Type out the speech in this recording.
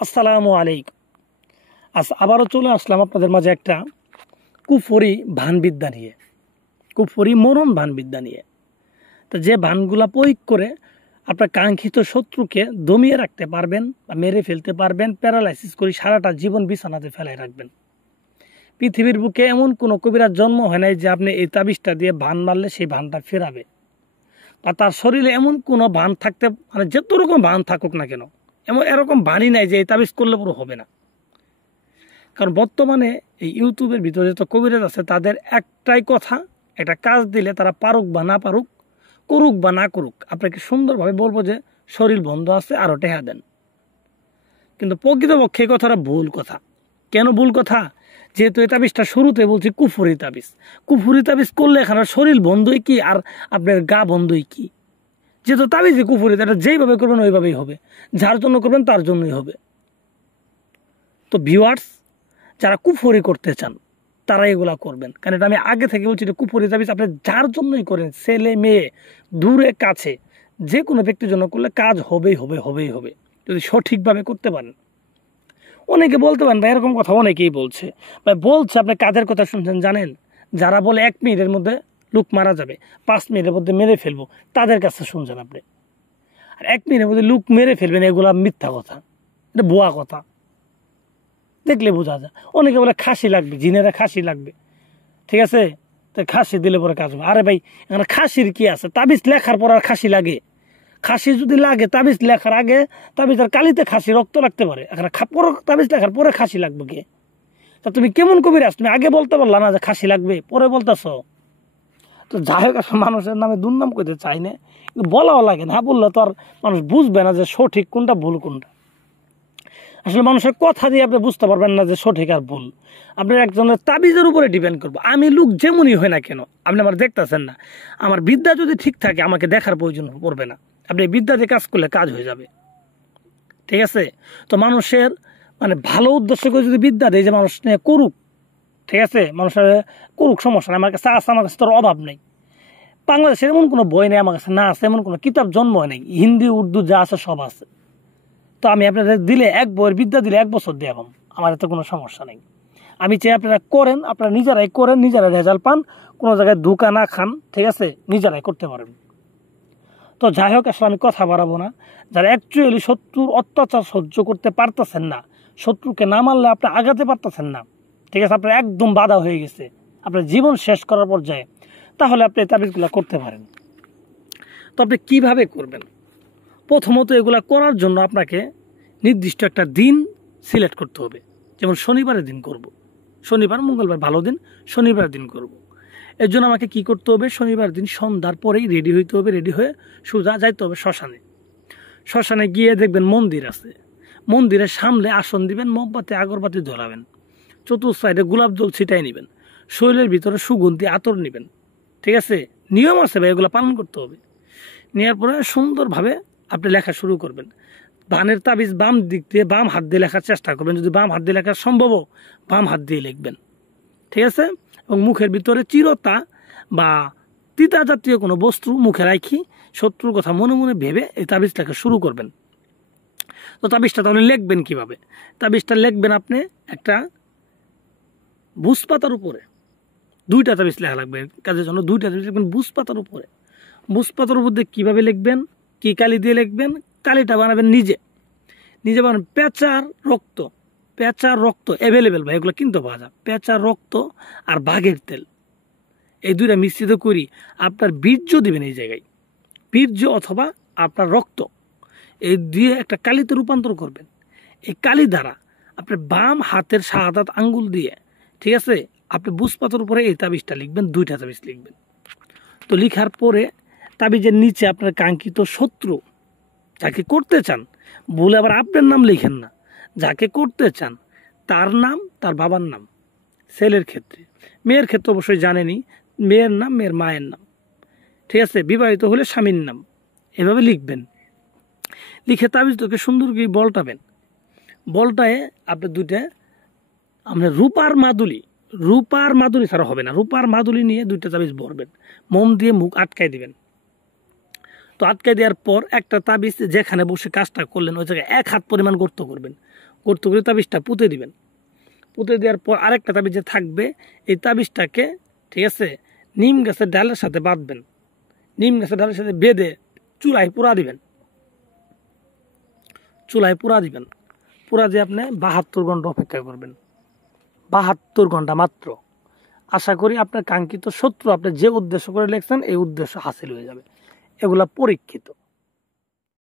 আসসালামু আলাইকুম। আজ আবারও চলে আসলাম আপনাদের মাঝে একটা কুফরি ভানবিদ্যা নিয়ে, কুফরি মরণ ভানবিদ্যা নিয়ে। তো যে ভানগুলা প্রয়োগ করে আপনার কাঙ্ক্ষিত শত্রুকে দমিয়ে রাখতে পারবেন বা মেরে ফেলতে পারবেন, প্যারালাইসিস করে সারাটা জীবন বিছানাতে ফেলাই রাখবেন। পৃথিবীর বুকে এমন কোনো কবিরাজ জন্ম হয় নাই যে আপনি এই তাবিজটা দিয়ে ভান মারলে সেই ভানটা ফেরাবে, বা তার শরীরে এমন কোনো ভান থাকতে, মানে যত রকম ভান থাকুক না কেন, এরকম ভানই নাই যে এই তাবিজ করলে পুরো হবে না। কারণ বর্তমানে এই ইউটিউবের ভিতরে যত কবিরাজ আছে তাদের একটাই কথা, একটা কাজ দিলে তারা পারুক বা না পারুক, করুক বা না করুক, আপনাকে সুন্দরভাবে বলবো যে শরীর বন্ধ আছে, আরও টেহা দেন। কিন্তু প্রকৃতপক্ষে এই কথাটা ভুল কথা। কেন ভুল কথা? যেহেতু এই তাবিজটা শুরুতে বলছি কুফুরি তাবিজ। কুফুরি তাবিজ করলে এখানে শরীর বন্ধই কি আর আপনার গা বন্ধই কি? যেহেতু তাবিজই কুফুরি, এটা যেইভাবে করবেন ওইভাবেই হবে, যার জন্য করবেন তার জন্যই হবে। তো ভিউয়ার্স, যারা কুফরি করতে চান তারা এগুলা করবেন, কারণ এটা আমি আগে থেকে বলছি, এটা কুফরি তাবিজ আপনি যার জন্যই করেন, ছেলে মেয়ে দূরে কাছে যে কোনো ব্যক্তির জন্য করলে কাজ হবেই হবে, হবেই হবে, যদি সঠিকভাবে করতে পারেন। অনেকে বলতে পারেন ভাই, এরকম কথা অনেকেই বলছে, ভাই বলছে আপনি কাদের কথা শুনছেন জানেন? যারা বলে 1 মিনিটের মধ্যে লোক মারা যাবে, 5 মিনিটের মধ্যে মেরে ফেলবো, তাদের কাছে শুনছেন আপনি। আর 1 মিনিটের মধ্যে লোক মেরে ফেলবেন, এগুলা মিথ্যা কথা, এটা ভুয়া কথা, দেখলে বোঝা যায়। অনেকে বলে খাসি লাগবে, জিনেরা খাসি লাগবে, ঠিক আছে, তো খাসি দিলে পরে কাজ হবে। আরে ভাই, এখানে খাসির কি আছে? তাবিজ লেখার পর আর খাসি লাগে? খাসি যদি লাগে তাবিজ লেখার আগে, তাবিজের কালিতে খাসি রক্ত লাগতে পারে, এখানে তাবিজ লেখার পরে খাসি লাগবে কে? তা তুমি কেমন কবিরাজ, তুমি আগে বলতে পারলা না যে খাসি লাগবে, পরে বলতেছ? তো যাই হোক, মানুষের নামে দুর্নাম করতে চাই না, কিন্তু বলাও লাগে না, বললে তো আর মানুষ বুঝবে না যে সঠিক কোনটা ভুল কোনটা। আসলে মানুষের কথা দিয়ে আপনি বুঝতে পারবেন না যে সঠিক আর ভুল, আপনার একজনের তাবিজের উপরে ডিপেন্ড করবো। আমি লোক যেমনই হয় না কেন, আপনি আমার দেখতেছেন না, আমার বিদ্যা যদি ঠিক থাকে আমাকে দেখার প্রয়োজন পড়বে না। আপনি বিদ্যা দিয়ে কাজ করলে কাজ হয়ে যাবে, ঠিক আছে? তো মানুষের মানে ভালো উদ্দেশ্য করে যদি বিদ্যা দেয় যে মানুষ নিয়ে করুক, ঠিক আছে, মানুষের করুক, সমস্যা নেই, আমার কাছে আছে, আমার কাছে তোর অভাব নেই। বাংলাদেশের এমন কোনো বই নেই আমার কাছে না আছে, এমন কোনো কিতাব জন্ম হয় নাই, হিন্দি উর্দু যা আছে সব আছে। তো আমি আপনাদের দিলে এক বইয়ের বিদ্যা দিলে 1 বছর দিয়ে পাবো, আমার এতে কোনো সমস্যা নেই। আমি চাই আপনারা করেন, আপনারা নিজেরাই করেন, নিজেরাই রেজাল্ট পান, কোনো জায়গায় ধোঁকা না খান, ঠিক আছে, নিজেরাই করতে পারেন। তো যাই হোক, আসলে আমি কথা বাড়াবো না। যারা অ্যাকচুয়ালি শত্রুর অত্যাচার সহ্য করতে পারতেছেন না, শত্রুকে না মারলে আপনি আগাতে পারতেছেন না, ঠিক আছে, আপনার একদম বাধা হয়ে গেছে, আপনার জীবন শেষ করার পর্যায়ে, তাহলে আপনি এই তাবিজগুলো করতে পারেন। তো আপনি কীভাবে করবেন? প্রথমত এগুলা করার জন্য আপনাকে নির্দিষ্ট একটা দিন সিলেক্ট করতে হবে। যেমন শনিবারের দিন করব, শনিবার মঙ্গলবার ভালো দিন, শনিবার দিন করব। এর জন্য আমাকে কি করতে হবে? শনিবার দিন সন্ধ্যার পরেই রেডি হইতে হবে, রেডি হয়ে সোজা যাইতে হবে শ্মশানে। শ্মশানে গিয়ে দেখবেন মন্দির আছে, মন্দিরের সামনে আসন দিবেন, মোমবাতি আগরবাতি জ্বলাবেন, চতুর্থ সাইডে গোলাপ জল ছিটাই নেবেন, শরীরের ভিতরে সুগন্ধি আতর নেবেন, ঠিক আছে, নিয়ম আছে ভাই, এগুলো পালন করতে হবে। নেওয়ার পরে সুন্দরভাবে আপনি লেখা শুরু করবেন। বানের তাবিজ বাম দিক দিয়ে, বাম হাত দিয়ে লেখার চেষ্টা করবেন, যদি বাম হাত দিয়ে লেখা সম্ভব বাম হাত দিয়ে লিখবেন, ঠিক আছে। এবং মুখের ভিতরে চিরতা বা তিতা জাতীয় কোনো বস্তু মুখে রাখি শত্রুর কথা মনে মনে ভেবে এই তাবিজ লেখা শুরু করবেন। তো তাবিজটা তাহলে লিখবেন কিভাবে? তাবিজটা লিখবেন আপনি একটা বুস পাতার উপরে, 2টা তাবিজ লেখা লাগবে কাজের জন্য, 2টা তাবিজ লিখবেন বুস পাতার উপরে। বুস পাতার উপর দিয়ে কীভাবে লিখবেন, কি কালি দিয়ে লিখবেন? কালিটা বানাবেন নিজে, নিজে বানাবেন পেঁচার রক্ত, পেঁচার রক্ত অ্যাভেলেবেল ভাই, এগুলো কিনতে পাওয়া যায়, পেঁচার রক্ত আর বাঘের তেল, এই 2টা মিশ্রিত করি আপনার বীর্য দিবেন এই জায়গায়, বীর্য অথবা আপনার রক্ত, এই দিয়ে একটা কালিতে রূপান্তর করবেন। এই কালি দ্বারা আপনার বাম হাতের শাহাদাত আঙ্গুল দিয়ে, ঠিক আছে, আপনি বুঝপাতার উপরে এই তাবিজটা লিখবেন, 2টা তাবিজ লিখবেন। তো লিখার পরে তাবিজের নিচে আপনার কাঙ্ক্ষিত শত্রু যাকে করতে চান, বলে আবার আপনার নাম লিখেন না, যাকে করতে চান তার নাম, তার বাবার নাম, ছেলের ক্ষেত্রে, মেয়ের ক্ষেত্রে অবশ্যই জানেনি, মেয়ের নাম, মেয়ের মায়ের নাম, ঠিক আছে, বিবাহিত হলে স্বামীর নাম, এভাবে লিখবেন। লিখে তাবিজটাকে সুন্দর করে বলটাবেন, বলটায় আপনি 2টা আপনার রূপার মাদুলি ছাড়া হবে না, রূপার মাদুলি নিয়ে 2টা তাবিজ ভরবেন, মোম দিয়ে মুখ আটকাই দিবেন। তো আটকে দেওয়ার পর একটা তাবিজ যেখানে বসে কাজটা করলেন ওই জায়গায় 1 হাত পরিমাণ গর্ত করবেন, গর্ত করে তাবিজটা পুঁতে দিবেন। পুঁতে দেওয়ার পর আরেকটা তাবিজ যে থাকবে, এই তাবিজটাকে ঠিক আছে নিম গাছের ডালের সাথে বাঁধবেন, নিম গাছের ডালের সাথে বেঁধে চুলায় পুরা দিবেন, চুলায় পুরা দিবেন। পুরা দিয়ে আপনি 72 ঘন্টা অপেক্ষা করবেন, 72 ঘন্টা মাত্র। আশা করি আপনার কাঙ্ক্ষিত শত্রু আপনি যে উদ্দেশ্য করে লিখছেন এই উদ্দেশ্য হাসিল হয়ে যাবে। এগুলা পরীক্ষিত।